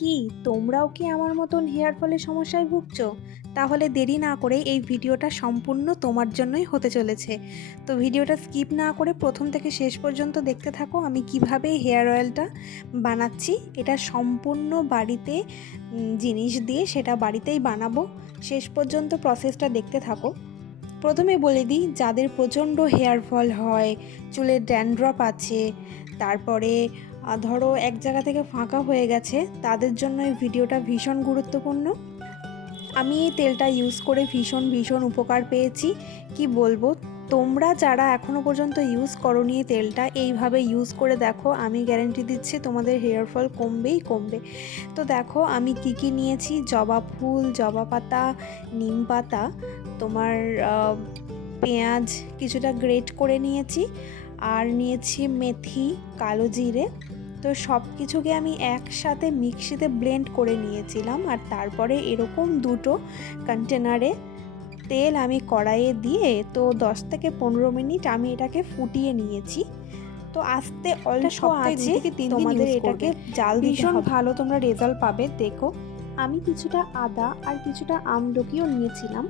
কি তোমরাও কি আমার মতন হেয়ার ফলের সমস্যায় ভুগছো? তাহলে দেরি না করে এই ভিডিওটা সম্পূর্ণ তোমার জন্যই হতে চলেছে। তো ভিডিওটা স্কিপ না করে প্রথম থেকে শেষ পর্যন্ত দেখতে থাকো আমি কিভাবে হেয়ার অয়েলটা বানাচ্ছি। এটা সম্পূর্ণ বাড়িতে জিনিস দিয়ে সেটা বাড়িতেই বানাবো। শেষ পর্যন্ত প্রসেসটা দেখতে থাকো। প্রথমে বলে দিই, যাদের প্রচণ্ড হেয়ার ফল হয়, চুলের ড্যান্ড্রফ আছে, তারপরে ধরো এক জায়গা থেকে ফাঁকা হয়ে গেছে, তাদের জন্য এই ভিডিওটা ভীষণ গুরুত্বপূর্ণ। আমি এই তেলটা ইউজ করে ভীষণ ভীষণ উপকার পেয়েছি। কি বলবো, তোমরা যারা এখনও পর্যন্ত ইউজ করোনি এই তেলটা, এইভাবে ইউজ করে দেখো, আমি গ্যারেন্টি দিচ্ছি তোমাদের হেয়ার ফল কমবেই কমবে। তো দেখো আমি কি কি নিয়েছি: জবা ফুল, জবা পাতা, নিম পাতা, তোমার পেঁয়াজ কিছুটা গ্রেট করে নিয়েছি, আর নিয়েছি মেথি, কালো জিরে। তো সব কিছুকে আমি একসাথে মিক্সিতে ব্লেন্ড করে নিয়েছিলাম, আর তারপরে এরকম দুটো কন্টেনারে তেল আমি কড়াইয়ে দিয়ে তো 10 থেকে 15 মিনিট আমি এটাকে ফুটিয়ে নিয়েছি। তো আস্তে অল্প আছে, তোমাদের এটাকে জাল দিতে হবে। ভীষণ ভালো তোমরা রেজাল্ট পাবে। দেখো আমি কিছুটা আদা আর কিছুটা আমলকিও নিয়েছিলাম,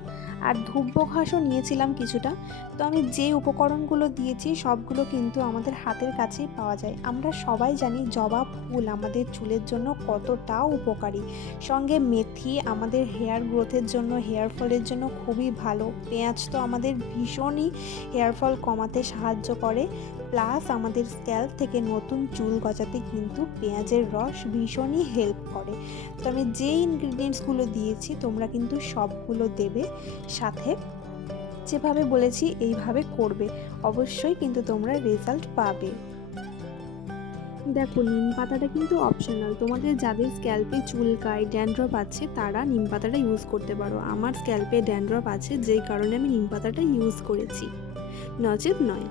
আর ধূপ ঘাসও নিয়েছিলাম কিছুটা। তো আমি যে উপকরণগুলো দিয়েছি সবগুলো কিন্তু আমাদের হাতের কাছেই পাওয়া যায়। আমরা সবাই জানি জবা ফুল আমাদের চুলের জন্য কতটা উপকারী, সঙ্গে মেথি আমাদের হেয়ার গ্রোথের জন্য, হেয়ার ফলের জন্য খুবই ভালো। পেঁয়াজ তো আমাদের ভীষণই হেয়ার ফল কমাতে সাহায্য করে, প্লাস আমাদের স্ক্যাল্প থেকে নতুন চুল গজাতে কিন্তু পেঁয়াজের রস ভীষণই হেল্প করে। তো আমি যে ইনগ্রিডিয়েন্টসগুলো দিয়েছি তোমরা কিন্তু সবগুলো দেবে, সাথে যেভাবে বলেছি এইভাবে করবে, অবশ্যই কিন্তু তোমরা রেজাল্ট পাবে। দেখো নিম পাতাটা কিন্তু অপশনাল, তোমাদের যাদের স্ক্যাল্পে চুলকায়, ড্যান্ড্রফ আছে তারা নিম পাতাটা ইউজ করতে পারো। আমার স্ক্যাল্পে ড্যান্ড্রফ আছে যেই কারণে আমি নিম পাতাটা ইউজ করেছি, নচেত নয়।